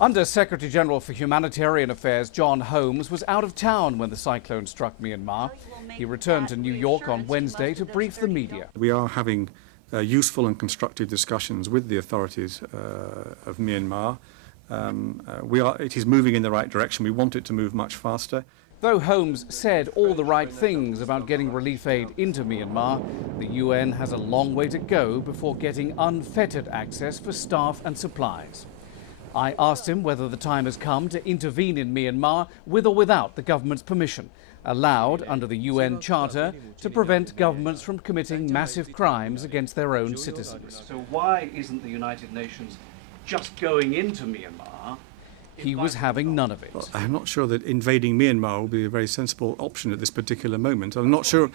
Under Secretary-General for Humanitarian Affairs John Holmes was out of town when the cyclone struck Myanmar. He returned to New York on Wednesday to brief the media. We are having useful and constructive discussions with the authorities of Myanmar. It is moving in the right direction. We want it to move much faster. Though Holmes said all the right things about getting relief aid into Myanmar, the UN has a long way to go before getting unfettered access for staff and supplies. I asked him whether the time has come to intervene in Myanmar with or without the government's permission, allowed under the UN Charter to prevent governments from committing massive crimes against their own citizens. So why isn't the United Nations just going into Myanmar? He was having none of it. Well, I'm not sure that invading Myanmar will be a very sensible option at this particular moment. I'm not sure.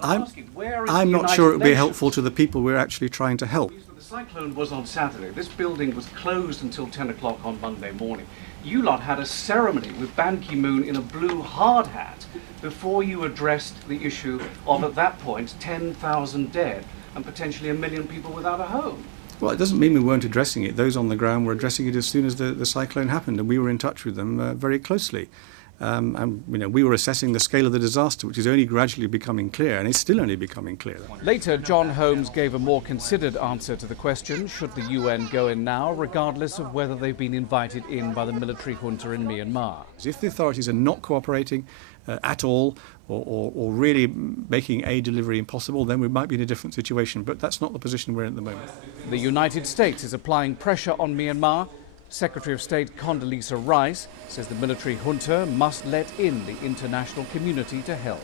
I'm not sure it would be helpful to the people we're actually trying to help. The cyclone was on Saturday. This building was closed until 10 o'clock on Monday morning. You lot had a ceremony with Ban Ki-moon in a blue hard hat before you addressed the issue of, at that point, 10,000 dead and potentially 1 million people without a home. Well, it doesn't mean we weren't addressing it. Those on the ground were addressing it as soon as the cyclone happened, and we were in touch with them very closely. And we were assessing the scale of the disaster, which is only gradually becoming clear, and it's still only becoming clear. Later, John Holmes gave a more considered answer to the question, should the UN go in now, regardless of whether they've been invited in by the military junta in Myanmar. If the authorities are not cooperating at all, or really making aid delivery impossible, then we might be in a different situation. But that's not the position we're in at the moment. The United States is applying pressure on Myanmar. Secretary of State Condoleezza Rice says the military junta must let in the international community to help.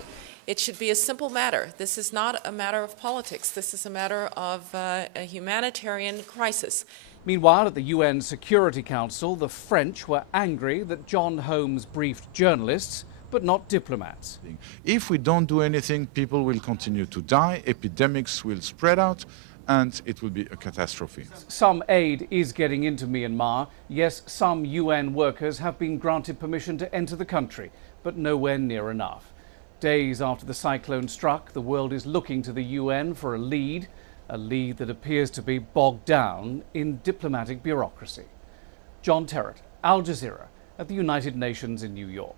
It should be a simple matter. This is not a matter of politics. This is a matter of a humanitarian crisis. Meanwhile, at the UN Security Council, the French were angry that John Holmes briefed journalists, but not diplomats. If we don't do anything, people will continue to die, epidemics will spread out, and it will be a catastrophe. Some aid is getting into Myanmar. Yes, some UN workers have been granted permission to enter the country, but nowhere near enough. Days after the cyclone struck, the world is looking to the UN for a lead that appears to be bogged down in diplomatic bureaucracy. Terret, Al Jazeera, at the United Nations in New York.